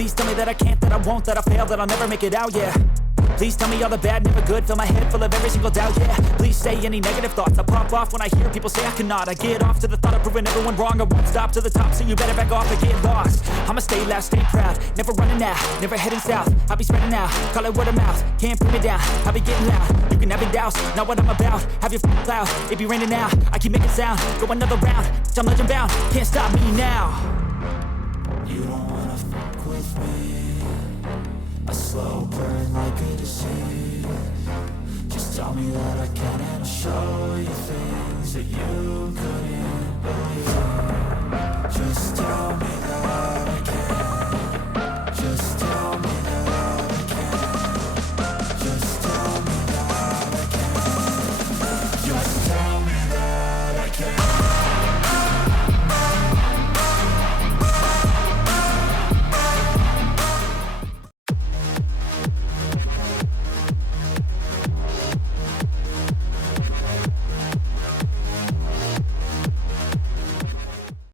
Please tell me that I can't, that I won't, that I fail, that I'll never make it out, yeah. Please tell me all the bad, never good. Fill my head full of every single doubt, yeah. Please say any negative thoughts. I pop off when I hear people say I cannot. I get off to the thought of proving everyone wrong. I won't stop to the top, so you better back off and get lost. I'ma stay loud, stay proud, never running out, never heading south. I'll be spreading out, call it word of mouth. Can't put me down, I'll be getting loud. You can have it douse, not what I'm about. Have your cloud, it be raining now. I keep making sound, go another round. I'm legend bound, can't stop me now. You don't wanna fuck with me. A slow burn like a disease. Just tell me that I can and I'll show you things that you couldn't